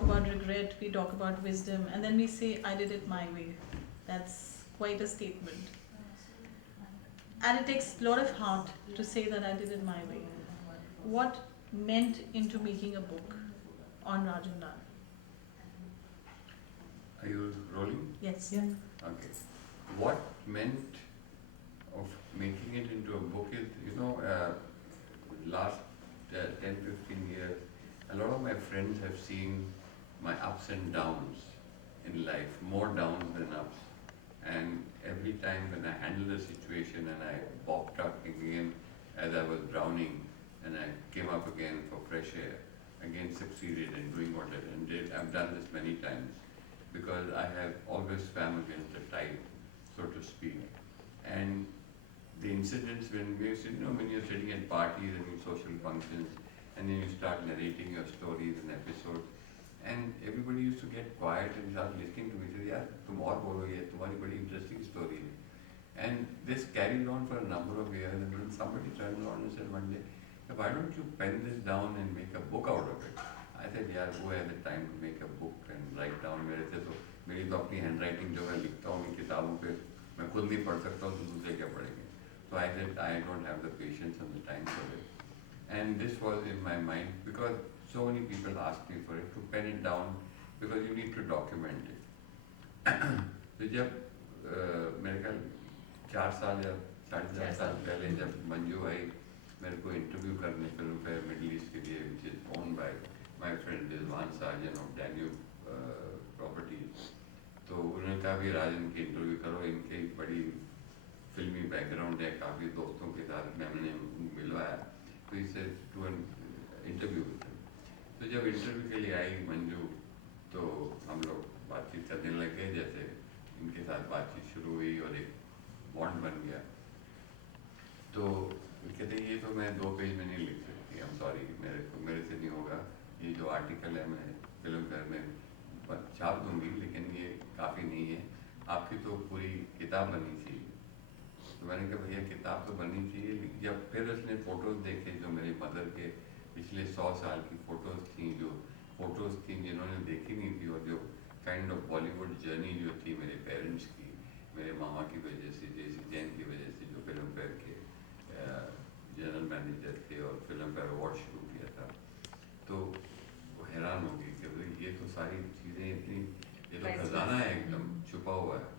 talk about regret, we talk about wisdom, and then we say, I did it my way. That's quite a statement. And it takes a lot of heart to say that I did it my way. What meant into making a book on Rajan Lall? Are you rolling? Yes. Yeah. Okay. What meant of making it into a book is, last 10, 15 years, a lot of my friends have seen my ups and downs in life, more downs than ups. And every time when I handled a situation and I popped up again as I was drowning and I came up again for fresh air, again succeeded in doing what I did. I've done this many times because I have always swam against the tide, so to speak. And the incidents when when you're sitting at parties and in social functions and then you start narrating your stories and episodes, and everybody used to get quiet and start listening to me. Say, "Yeah, तुम और बोलो ये तुम्हारी बड़ी interesting story है." And this carried on for a number of years. And then somebody turned around and said one day, "Why don't you pen this down and make a book out of it?" I said, "Yeah, who has the time to make a book and write down?" मेरे से तो मेरी तो अपनी handwriting जो मैं लिखता हूँ किताबों पे मैं खुद नहीं पढ़ सकता हूँ तो दूसरे क्या पढ़ेंगे? So I said, I don't have the patience and the time for it. And this was in my mind because so many people asked me for it, to pen it down because you need to document it. तो जब मेरे ख्याल 4 साल या 4.5 साल पहले जब मंजू आई मेरे को इंटरव्यू करने फिल्म फेयर मिडिल ईस्ट के लिए which is owned by my friend Rizwan Sarjan of Danube Properties. तो उन्होंने कहा भी राजन की इंटरव्यू करो, इनके बड़ी फिल्मी बैकग्राउंड है, काफ़ी दोस्तों के साथ मैंने मिलवाया तो इससे टू एन इंटरव्यू। तो जब इंटरव्यू के लिए आई मंजू तो हम लोग बातचीत करने लग गए, जैसे इनके साथ बातचीत शुरू हुई और एक बॉन्ड बन गया। तो कहते ये तो मैं 2 पेज में नहीं लिख सकती, आई एम सॉरी, मेरे से नहीं होगा, ये जो आर्टिकल है मैं फिल्म फेयर में छाप दूंगी लेकिन ये काफ़ी नहीं है, आपकी तो पूरी किताब बनी चाहिए। तो मैंने कहा भैया किताब तो बननी चाहिए। जब फिर उसने फ़ोटोज़ देखे जो मेरी मदर के पिछले 100 साल की फ़ोटोज़ थी, जो फ़ोटोज़ थी जिन्होंने देखी नहीं थी, और जो काइंड ऑफ बॉलीवुड जर्नी जो थी मेरे पेरेंट्स की, मेरे मामा की वजह से, जेसी जैन की वजह से, जो फिल्म फेयर के जनरल मैनेजर थे और फिल्म फेयर अवार्ड शुरू किया था, तो वो हैरान हो गई कि भाई ये तो सारी चीज़ें इतनी, ये तो खजाना है एकदम छुपा हुआ है।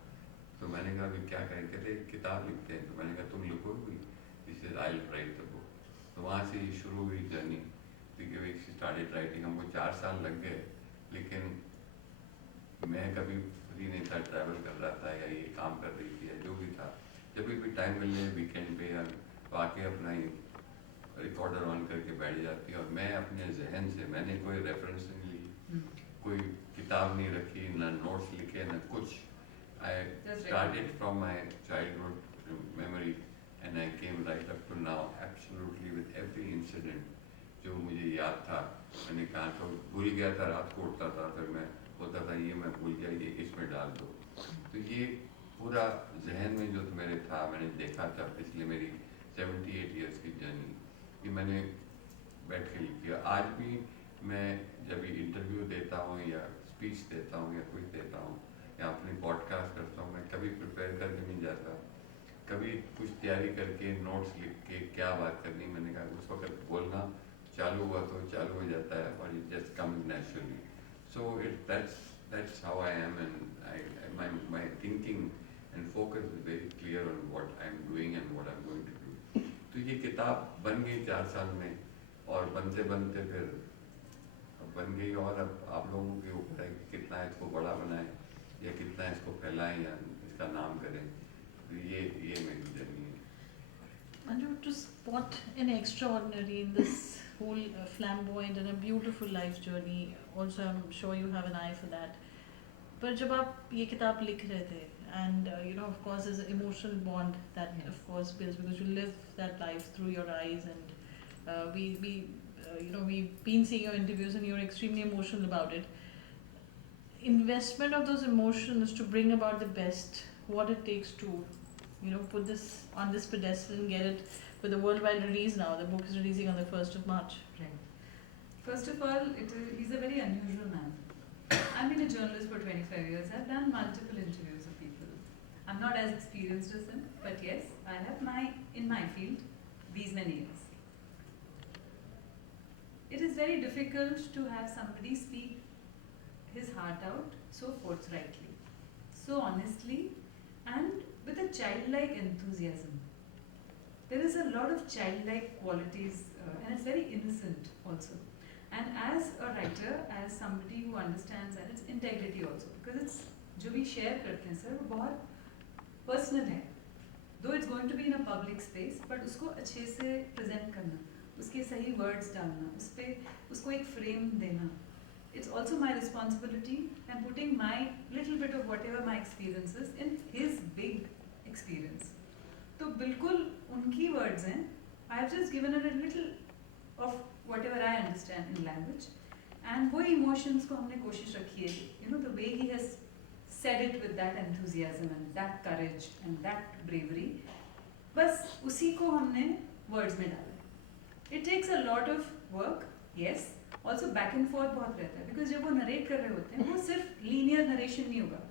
तो मैंने कहा अभी क्या करें, कहते किताब लिखते हैं। तो मैंने कहा तुम लिखोगी? इसे आई राइट द बुक। तो वहाँ से ही शुरू हुई जर्नी, स्टार्टेड राइटिंग। हमको 4 साल लग गए लेकिन मैं कभी फ्री नहीं था, ट्रैवल कर रहा था या ये काम कर रही थी या जो भी था, जब भी टाइम मिलने वीकेंड पे या तो आके अपना ही रिकॉर्डर ऑन करके बैठ जाती और मैं अपने जहन से, मैंने कोई रेफरेंस नहीं ली, कोई किताब नहीं रखी, ना नोट्स लिखे, ना कुछ। I started from my childhood memory and I came right up to now absolutely with every incident जो मुझे याद था। मैंने कहा तो भूल गया था, रात को उठता था फिर मैं होता था ये मैं भूल गया, ये इसमें डाल दो। तो ये पूरा जहन में जो मेरे था, मैंने देखा था पिछले मेरी 78 ईयर्स की जर्नी, ये मैंने बैठ के लिखी। आज भी मैं जब इंटरव्यू देता हूँ या स्पीच देता हूँ या कुछ देता हूँ या अपनी पॉडकास्ट करता हूँ, मैं कभी प्रिपेयर करके नहीं जाता, कभी कुछ तैयारी करके नोट्स लिख के क्या बात करनी, मैंने कहा उस वक्त बोलना चालू हुआ तो चालू हो जाता है और it just comes naturally. So that's how I am, and my thinking and focus is very clear on what I'm doing and what I'm going to do. तो ये किताब बन गई 4 साल में और बनते बनते फिर बन गई, और अब आप लोगों के ऊपर है कि कितना इसको बड़ा बनाएं या कितना इसको फैलाएं या इसका नाम करें। तो ये मेरी जर्नी है। Manju, to spot an extraordinary in this whole flamboyant and a beautiful life journey, also I'm sure you have an eye for that. पर जब आप ये किताब लिख रहे थे, and of course there's an emotional bond that of course builds because you live that life through your eyes, and we've been seeing your interviews and you're extremely emotional about it. Investment of those emotions to bring about the best, what it takes to put this on this pedestal and get it with a worldwide release now. The book is releasing on the 1st of March. Right. First of all, he's a very unusual man. I've been a journalist for 25 years. I've done multiple interviews of people. I'm not as experienced as him, but yes, I have in my field, these many years. It is very difficult to have somebody speak his heart out so forthrightly, so honestly, and with a childlike enthusiasm. There is a lot of childlike qualities, and it's very innocent also. And as a writer, as somebody who understands, and it's integrity also, because it's जो भी share करते हैं sir वो बहुत personal है. Though it's going to be in a public space, but उसको अच्छे से present करना, उसके सही words डालना, उसको एक frame देना. It's also my responsibility and putting my little bit of whatever my experiences in his big experience. तो बिल्कुल उनकी words हैं. I have just given it a little of whatever I understand in language, and वो emotions को हमने कोशिश रखी है. You know, the way he has said it with that enthusiasm and that courage and that bravery, बस उसी को हमने words में डाला. It takes a lot of work, yes. Also back and forth बहुत रहता है, because जब वो narrate कर रहे होते हैं, वो सिर्फ linear narration नहीं होगा.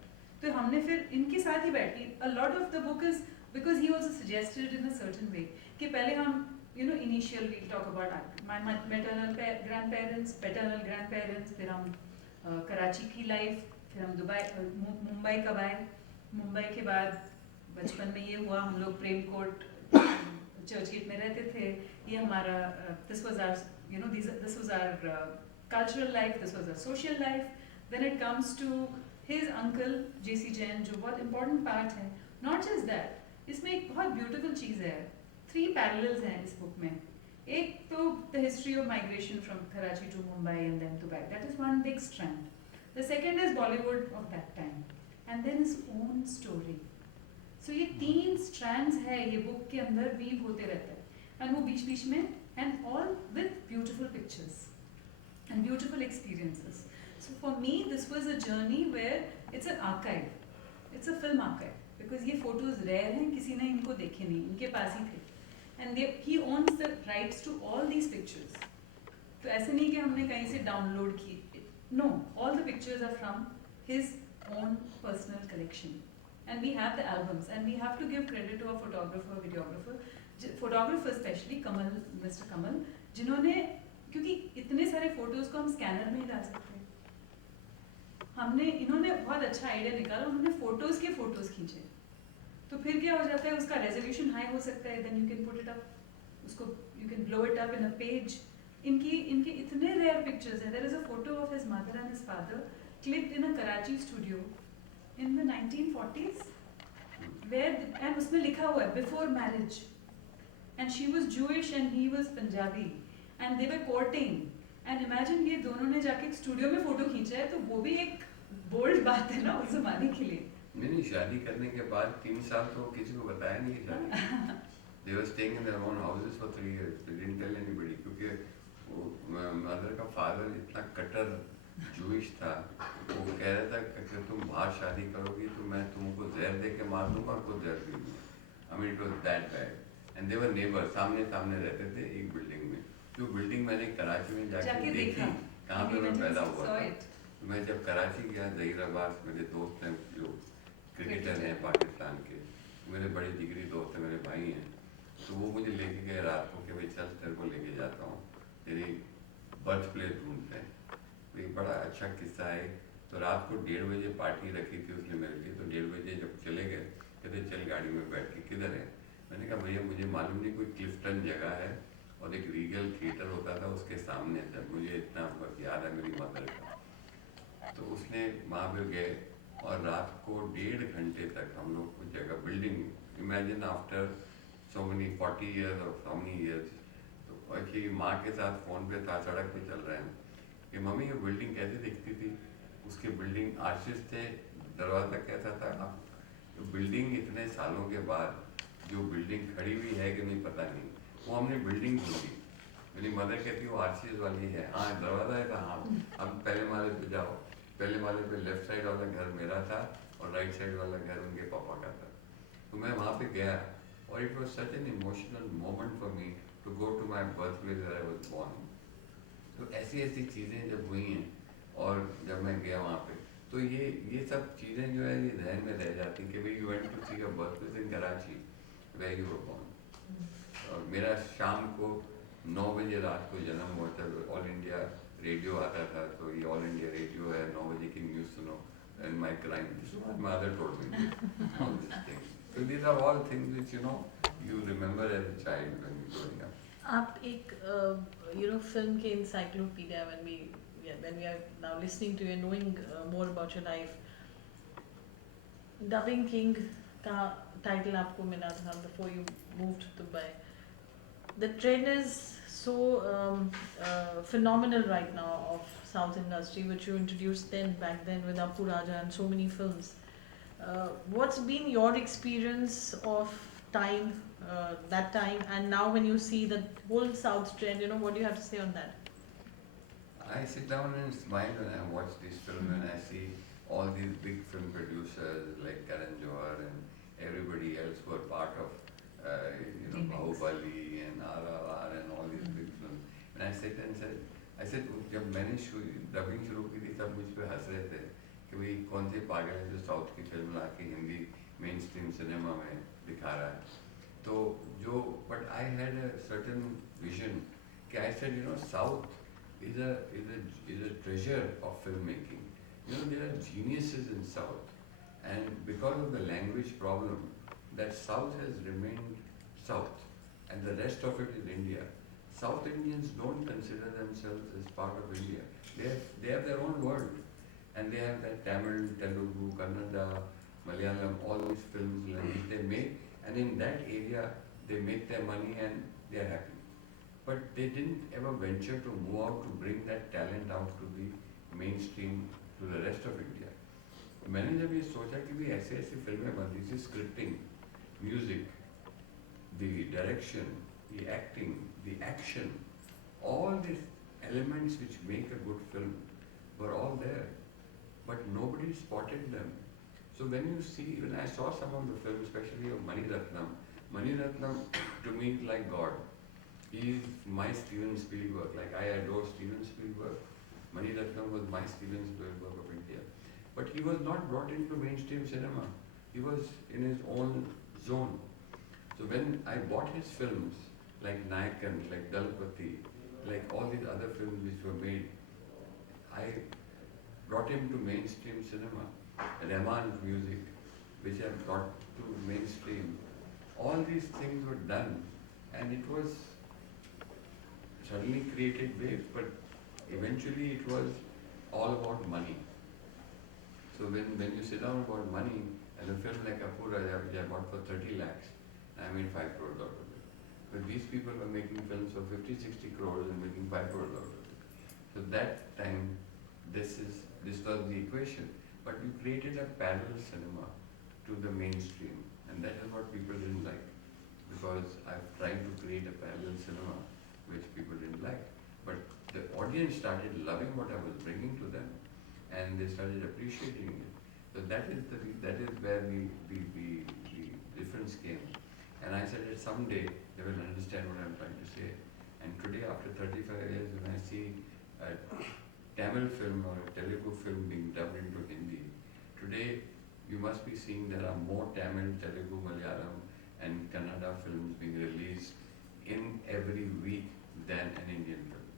तो हमने फिर इनके साथ ही बैठ के, a lot of the book is because he also suggested in a certain way कि पहले हम, you know, initial we'll talk about my maternal grandparents, paternal grandparents, फिर हम कराची की life, फिर हम मुंबई कब आए, मुंबई के बाद बचपन में ये हुआ, हम लोग प्रेम कोर्ट चर्च गेट में रहते थे, ये हमारा this was our, you know, this was our cultural life, this was our social life. Then it comes to his uncle J.C. Jain, जो बहुत important part है. Not just that, इसमें एक बहुत beautiful चीज़ है. 3 parallels हैं इस book में. एक तो the history of migration from Karachi to Mumbai and then to back. That is one big strand. The second is Bollywood of that time, and then his own story. So ये 3 strands है ये book के अंदर weave होते रहते हैं, and वो बीच-बीच में, and all with beautiful pictures and beautiful experiences. So for me, this was a journey where it's an archive. It's a film archive because ये photos rare हैं, किसी ने इनको देखे नहीं, इनके पास ही थे. And he owns the rights to all these pictures. तो ऐसे नहीं कि हमने कहीं से download की. No, all the pictures are from his own personal collection. And we have the albums, and we have to give credit to a photographer, videographer, photographer especially Mr. Kamal, जिन्होंने, क्योंकि इतने सारे photos को हम scanner में ही डाल सकते हैं. इन्होंने बहुत अच्छा आइडिया निकाला, उन्होंने photos के photos खींचे. तो फिर क्या हो जाता है, उसका resolution high हो सकता है, then you can put it up, उसको you can blow it up in a page. इनके इतने rare pictures हैं. There is a photo of his mother and his father clicked in a Karachi studio in the 1940s, where and उसमें लिखा हुआ है before marriage, and she was Jewish and he was Punjabi, and they were courting. And imagine ये दोनों ने जाके studio में photo खींचा है, तो वो भी एक बोल्ड बात है ना उस जमाने के लिए. नहीं, शादी करने के बाद 3 साल तो किसी को बताया नहीं कि शादी. They were staying in their own houses for 3 years. They didn't tell anybody, क्योंकि मदर का फादर इतना कट्टर जूइश था, वो कह रहा था कि तुम बाहर शादी करोगी तो मैं तुमको जहर दे के मार दूंगा और खुद जहर पी लूँगा. I mean, it was that bad. And they were neighbors, सामने रहते थे एक बिल्डिंग में. जो बिल्डिंग मैंने कराची में जाके देखी, कहाँ पे मैं पैदा हुआ था. तो मैं जब कराची गया, ज़हीराबाद, मेरे दोस्त हैं जो क्रिकेटर हैं पाकिस्तान के, मेरे बड़े जिगरी दोस्त हैं, मेरे भाई हैं, तो वो मुझे लेके गए रात को कि भाई चल तेरे को लेके जाता हूँ, तेरी बर्थ प्लेस ढूंढते हैं. तो एक बड़ा अच्छा किस्सा है. तो रात को 1:30 बजे पार्टी रखी थी उसने मेरे लिए. तो 1:30 बजे जब चले गए, कहते चल गाड़ी में बैठ के, किधर है? मैंने कहा भैया मुझे मालूम नहीं, कोई क्लिफ्टन जगह है और एक रीगल थिएटर होता था उसके सामने था. मुझे इतना बस याद है मेरी मदर का. तो उसने वहाँ पे गए और रात को 1.5 घंटे तक हम लोग कुछ जगह building, imagine after so many 40 years or so many years. तो एक्चुअली माँ के साथ फ़ोन पे था, सड़क पे चल रहे हैं कि मम्मी ये बिल्डिंग कैसे दिखती थी. उसके बिल्डिंग आर्चिस थे, दरवाज़ा कैसा था. तो बिल्डिंग इतने सालों के बाद जो बिल्डिंग खड़ी हुई है कि नहीं पता नहीं, वो हमने बिल्डिंग ढूंढी. मेरी मदर कहती वो आर्चिस वाली है. हाँ दरवाज़ा है. हाँ अब पहले माले पे जाओ. पहले माले पे लेफ्ट साइड वाला घर मेरा था और राइट साइड वाला घर उनके पापा का था. तो मैं वहाँ पे गया और it was such an emotional moment for me to go to my birth place where I was born. तो ऐसी चीज़ें जब हुई हैं और जब मैं गया वहाँ पे, तो ये सब चीज़ें जो है ये ध्यान में रह जाती कि भाई you went to see your birthplace in Karachi where you were born. और मेरा शाम को 9 बजे रात को जन्म हुआ था, ऑल इंडिया रेडियो आता था, तो ये ऑल इंडिया रेडियो है, 9 बजे की न्यूज़ सुनो, and my crime, this is what mother told me, all this things. So these are all things which you remember as a child when you're growing up. आप एक film के encyclopedia when we are now listening to you and knowing more about your life, Dubbing King का title आपको मिला था before you moved to Dubai. The trend is so phenomenal right now of South industry, which you introduced back then with Appu Raja and so many films. What's been your experience of that time and now when you see the whole South trend, what do you have to say on that? I sit down and smile when I watch this film and I see all these big film producers like Karan Johar and everybody else who are part of Bahubali and RRR and all these big films. And I sit and said जब मैंने dubbing शुरू की थी सब मुझ पे हंस रहे थे कि भाई कौन से पागल है जो साउथ की फिल्म ला के हिंदी मेन स्ट्रीम सिनेमा में दिखा रहा है। तो जो but I had a certain vision कि I said south is a treasure of filmmaking. There are geniuses in South, and because of the language problem, that South has remained South, and the rest of it is India. South Indians don't consider themselves as part of India. They have their own world, and they have that Tamil, Telugu, Kannada, Malayalam, all these films which they make, and in that area they make their money and they are happy. But they didn't ever venture to move out to bring that talent out to the mainstream, to the rest of India. मैंने जब ये सोचा कि भी ऐसे ऐसी फिल्में बनती थी, scripting, music, the direction, the acting, the action, all these elements which make a good film were all there, but nobody spotted them. So when you see, when I saw some of the films, especially of Mani Ratnam to me is like God. He is my Steven Spielberg. Like I adore Steven Spielberg. Mani Ratnam was my Steven Spielberg of India. But he was not brought into mainstream cinema. He was in his own zone. So when I bought his films, like Nayakan, like Dalpati, like all these other films which were made, I brought him to mainstream cinema. Rahman's music, which I brought to mainstream. All these things were done, and it was suddenly created waves, but eventually it was all about money. So when you sit down about money, and a film like Appu Raja, which I bought for 30 lakhs, I made 5 crores out of it. But these people were making films for 50, 60 crores and making 5 crores out of it. So that time, this was the equation. But you created a parallel cinema to the mainstream, and that is what people didn't like. Because I've tried to create a parallel cinema which people didn't like. But the audience started loving what I was bringing to them, and they started appreciating it. So that is where the difference came. And I said that someday they will understand what I'm trying to say. And today, after 35 years, when I see a Tamil film or a Telugu film being dubbed into Hindi, today you must be seeing there are more Tamil, Telugu, Malayalam and Kannada films being released in every week than an Indian film.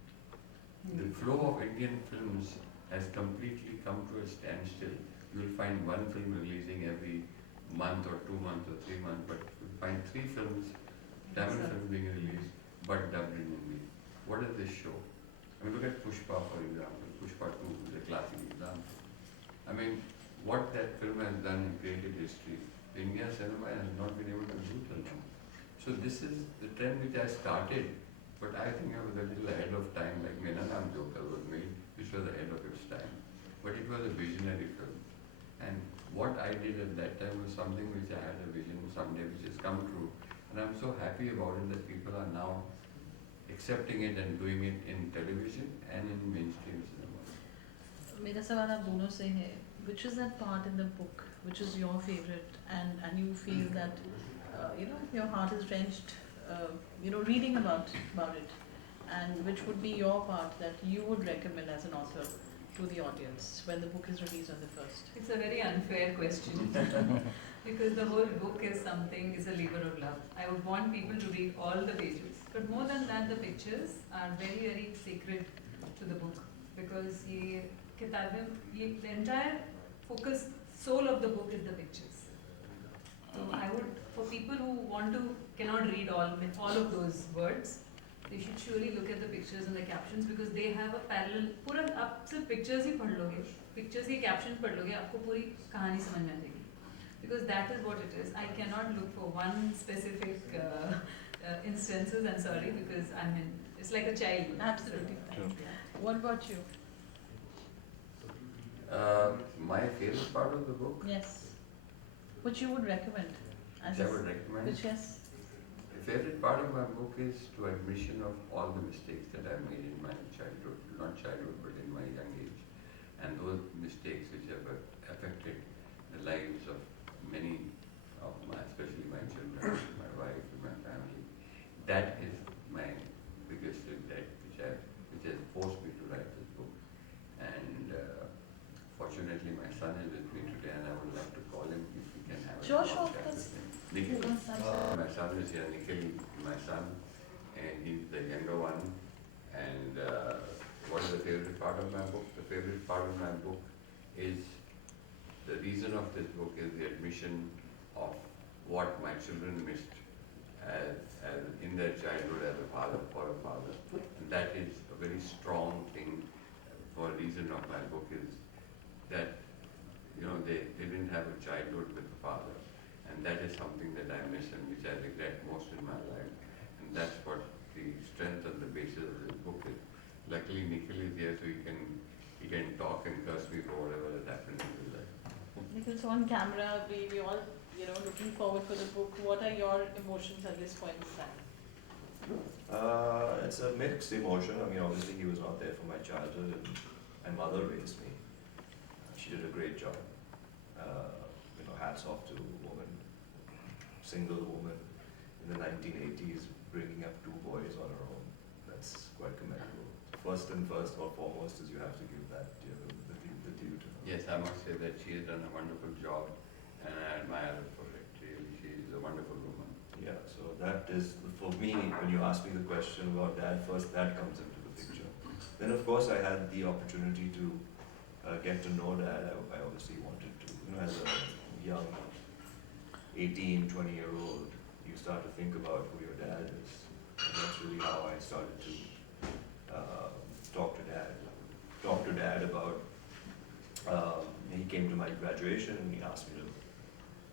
The flow of Indian films has completely come to a standstill. You will find one film releasing every month or 2 months or 3 months, but you will find 3 films, Tamil films being released, but dubbed in Hindi. What does this show? I mean, look at Pushpa, for example. Pushpa 2 is a classic example. I mean, what that film has done in creative history, India cinema has not been able to do till now. So this is the trend which I started, but I think I was a little ahead of time, like Menanam Joker was made, which was ahead of its time. But it was a visionary film. And what I did at that time was something which I had a vision someday which has come true. And I'm so happy about it that people are now accepting it and doing it in television and in mainstream cinema. मेरा सवाल आप दोनों से है, which is that part in the book which is your favorite and you feel that your heart is wrenched reading about it, and which would be your part that you would recommend as an author to the audience when the book is released on the 1st? It's a very unfair question because the whole book is a labor of love. I would want people to read all the pages, but more than that, the pictures are very, very sacred to the book because the entire focus, soul of the book is the pictures. So I would, for people who cannot read all of those words, they should surely look at the pictures and the captions because they have a parallel. पूरा आप सिर्फ pictures ही पढ़ लोगे, pictures के captions पढ़ लोगे, आपको पूरी कहानी समझ में आ जाएगी. Because that is what it is. I cannot look for one specific instances. I'm sorry because it's like a child. Absolutely. Sure. What about you? My favorite part of the book, Yes. Which you would recommend? which I would recommend. Which, yes. The favorite part of my book is to admission of all the mistakes that I've made in my childhood, not childhood, but in my young age. And those mistakes which have affected the lives of many of especially my children, my wife, and my family. That is my biggest regret, which has forced me to write this book. And fortunately, my son is with me today, and I would like to call him if we can have a Sure, talk sure, chat please. with him. Nikhil. My son is here, Nikhil, my son, and he's the younger one. And what is the favorite part of my book? The favorite part of my book is, the reason of this book is the admission of what my children missed as in their childhood as a father, for a father. And that is a very strong thing for a reason of my book is that, they didn't have a childhood with a father. And that is something that I miss and which I regret most in my life. And that's what the strength and the basis of this book is. Luckily, Nikhil is here, so he can talk and curse me for whatever has happened in his life. Nikhil's on camera. We all, looking forward for the book. What are your emotions at this point in time? It's a mixed emotion. I mean, obviously he was not there for my childhood, and my mother raised me. She did a great job. Hats off to a woman, single woman in the 1980s, bringing up 2 boys on her own. That's quite commendable. First and foremost is you have to give that the due to her. Yes, I must say that she has done a wonderful job, and I admire her for it. Really, she is a wonderful woman. Yeah, so that is, for me, when you ask me the question about Dad, first that comes into the picture. Then of course I had the opportunity to get to know Dad. I obviously wanted to, as a young 18, 20-year-old, you start to think about who your dad is. And that's really how I started to talk to Dad about, he came to my graduation and he asked me to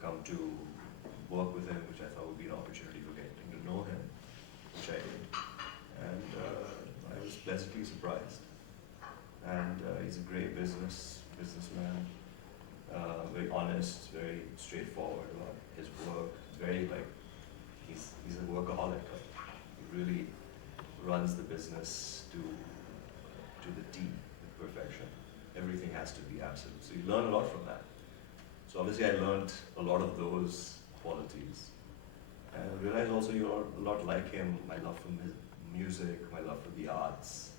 come to work with him, which I thought would be an opportunity for getting to know him, which I did. And I was pleasantly surprised. And he's a great businessman. Very honest, very straightforward about his work. He's a workaholic. He really runs the business to the T, with perfection. Everything has to be absolute. So you learn a lot from that. So obviously I learned a lot of those qualities. And I realized also you're a lot like him. My love for music, my love for the arts.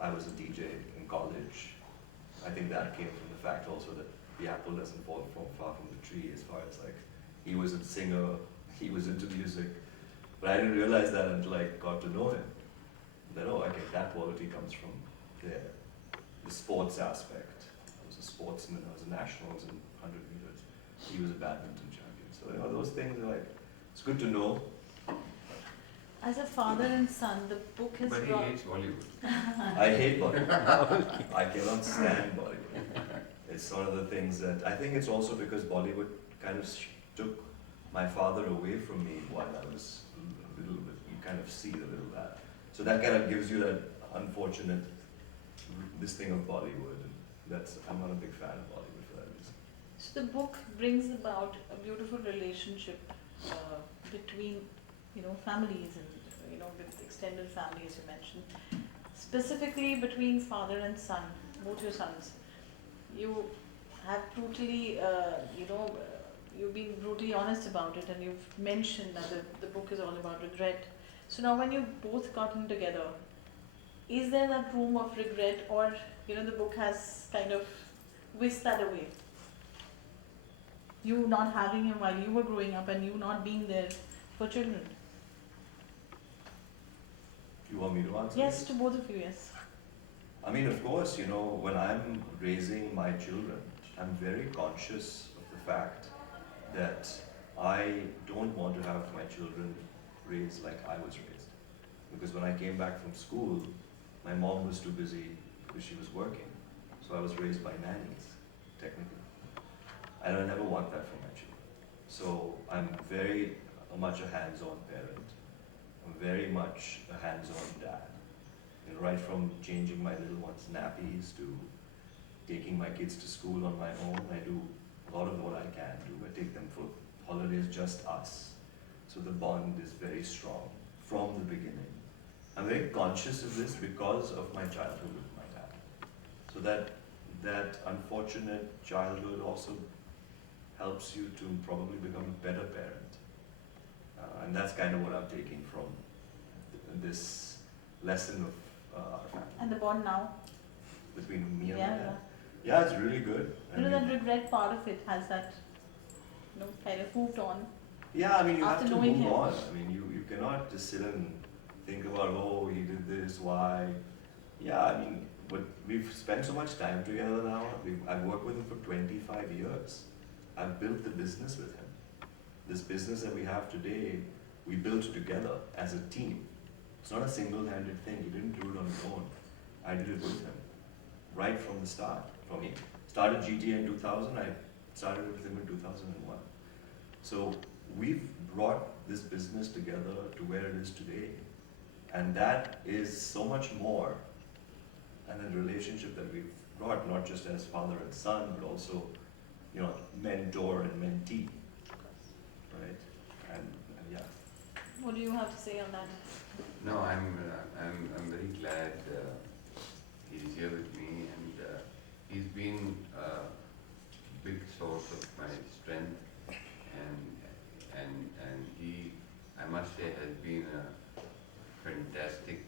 I was a DJ in college. I think that came from the fact also that the apple doesn't fall far from the tree, as far as he was a singer, he was into music, but I didn't realize that until I got to know him. That that quality comes from there. The sports aspect. I was a sportsman, I was a nationals in 100 meters. He was a badminton champion. So those things are it's good to know. As a father and son, the book has But he brought... hates Bollywood. I hate Bollywood. I cannot stand Bollywood. It's one of the things that, I think it's also because Bollywood kind of took my father away from me while I was a little bit, you kind of see a little that. So that kind of gives you that unfortunate, this thing of Bollywood. And I'm not a big fan of Bollywood for that reason. So the book brings about a beautiful relationship between, families and, with extended family, as you mentioned. Specifically between father and son, both your sons. You have brutally, you've been brutally honest about it, and you've mentioned that the book is all about regret. So now when you've both gotten together, is there that room of regret, or the book has kind of whisked that away. You not having him while you were growing up and you not being there for children. You want me to answer? Yes, this? to both of you, yes. I mean, of course, when I'm raising my children, I'm very conscious of the fact that I don't want to have my children raised like I was raised. Because when I came back from school, my mom was too busy because she was working. So I was raised by nannies, technically. And I never want that for my children. So I'm very much a hands-on parent. I'm very much a hands-on dad. Right from changing my little ones' nappies to taking my kids to school on my own, I do a lot of what I can do. I take them for holidays, just us. So the bond is very strong from the beginning. I'm very conscious of this because of my childhood with my dad. So that unfortunate childhood also helps you to probably become a better parent. And that's kind of what I'm taking from this lesson of our family. And the bond now? Between me and Yeah, my dad. Yeah, it's really good. That regret part of it has that, kind of moved on. Yeah, I mean, you After have to knowing move him. on. I mean, you cannot just sit and think about, oh, he did this, why. Yeah, I mean, but we've spent so much time together now. I've worked with him for 25 years. I've built the business with him. This business that we have today, we built together as a team. It's not a single-handed thing. He didn't do it on his own. I did it with him, right from the start. From he started GTA in 2000, I started with him in 2001. So we've brought this business together to where it is today. And that is so much more than the relationship that we've brought, not just as father and son, but also, mentor and mentee, right? And yeah. What do you have to say on that? No, I'm very glad he's here with me, and he's been a big source of my strength, and he, I must say, has been a fantastic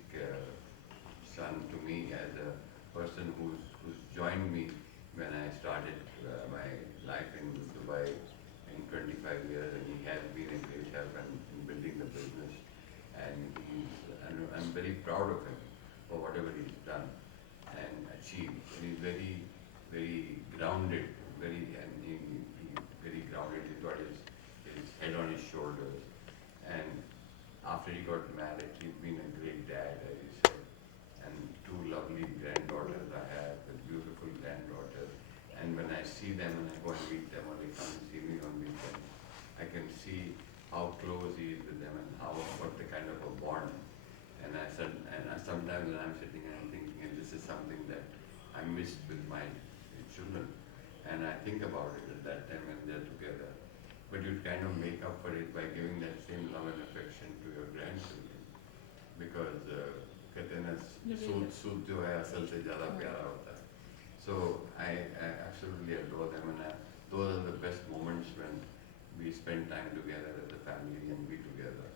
son to me as a person who's joined me when I started my life in Dubai in 25 years, and he has been a great help in building the business. And I'm very proud of him for whatever he's done and achieved. And he's very, very grounded, very grounded. He's got his head on his shoulders. And after he got married, he's been a great dad, as he said. And two lovely granddaughters I have, a beautiful granddaughter. And when I see them and I go and meet them, or they come and see me on weekends, I can see how close he is with them and what the kind of a bond. And I sometimes when I'm sitting and I'm thinking, and this is something that I missed with my children, and I think about it at that time when they're together. But you kind of make up for it by giving that same love and affection to your grandchildren, because कहते हैं ना सूद जो है असल से ज़्यादा प्यारा होता है. So I absolutely adore them, and those are the best moments when we spend time together as a family and be together.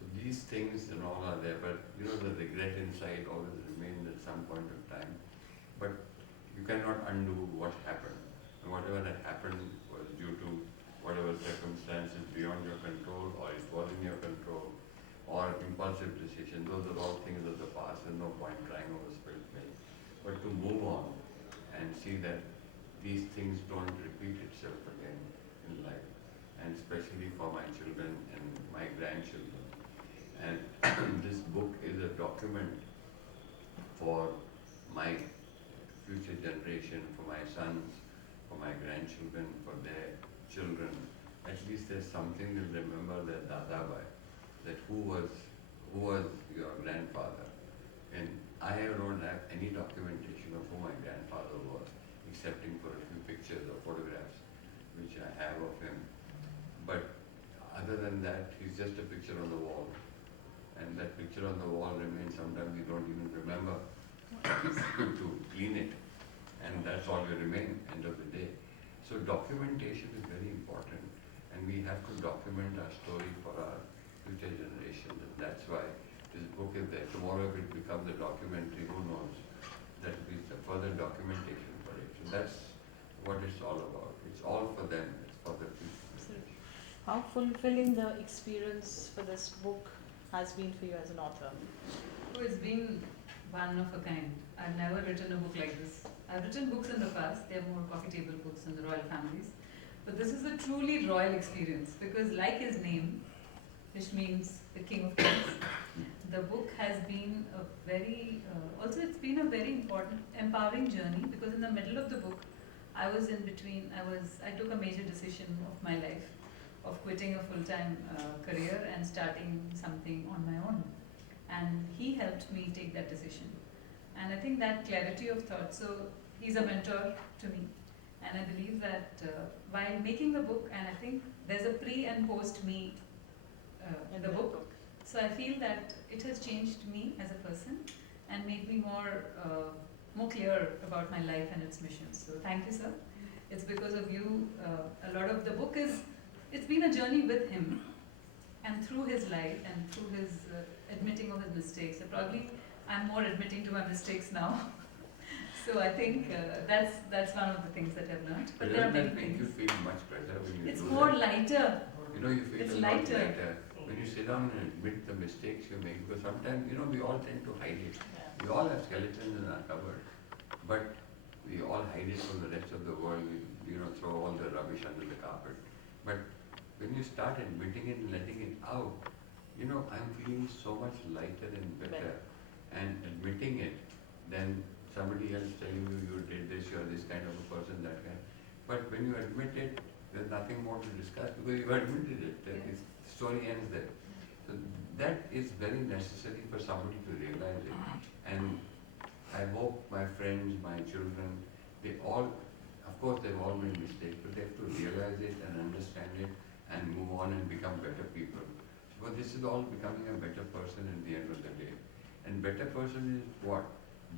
So these things and all are there, but the regret inside always remains at some point of time. But you cannot undo what happened. And whatever had happened was due to whatever circumstances beyond your control, or it was in your control, or impulsive decision. Those are all things of the past. There's no point crying over spilt milk. But to move on and see that these things don't repeat itself again in life, and especially for my children and my grandchildren. And this book is a document for my future generation, for my sons, for my grandchildren, for their children. At least there's something to remember their Dada by, that who was your grandfather. And I don't have any documentation of who my grandfather was, excepting for a few pictures or photographs which I have of him. But other than that, he's just a picture on the wall. And that picture on the wall remains. Sometimes you don't even remember to clean it. And that's all you remain, end of the day. So documentation is very important. And we have to document our story for our future generations. And that's why this book is there. Tomorrow if it becomes a documentary, who knows? that will be the further documentation for it. So that's what it's all about. It's all for them. It's for the people. So, how fulfilling the experience for this book has been for you as an author? Oh, it's been one of a kind. I've never written a book like this. I've written books in the past. They're more coffee table books in the royal families. But this is a truly royal experience because, like his name, which means the King of Kings, the book has been a very, also it's been a very important, empowering journey because in the middle of the book, I was in between, I took a major decision of my life of quitting a full-time career and starting something on my own. And he helped me take that decision. And I think that clarity of thought, so he's a mentor to me. And I believe that while making the book, and I think there's a pre and post me in the book, so I feel that it has changed me as a person and made me more clear about my life and its mission. So thank you, sir. It's because of you. A lot of the book it's been a journey with him and through his life and through his admitting of his mistakes. So probably I'm more admitting to my mistakes now. So I think that's one of the things that I've learned. But there are Doesn't many that make you things. feel much better when you It's do more that? lighter. You know, you feel It's a lot lighter. lighter when you sit down and admit the mistakes you make. Because sometimes, you know, we all tend to hide it. We all have skeletons in our cupboard, but we all hide it from the rest of the world. We, you know, throw all the rubbish under the carpet. But when you start admitting it and letting it out, you know, I'm feeling so much lighter and better. And admitting it, then somebody else telling you you did this, you're this kind of a person, that kind. But when you admit it, there's nothing more to discuss because you've admitted it. The story ends there. So that is very necessary for somebody to realize it. And I hope my friends, my children, they all, of course they've all made mistakes, but they have to realize it and understand it and move on and become better people. Because this is all becoming a better person at the end of the day. And better person is what?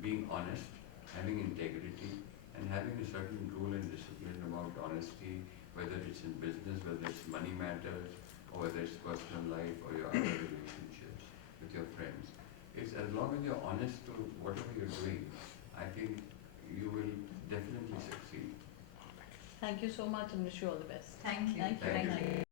Being honest, having integrity, and having a certain rule and discipline about honesty, whether it's in business, whether it's money matters, or whether it's personal life or your other relationships with your friends. It's as long as you're honest to whatever you're doing, I think you will definitely succeed. Thank you so much and wish you all the best. Thank you. Thank you. Thank Thank you.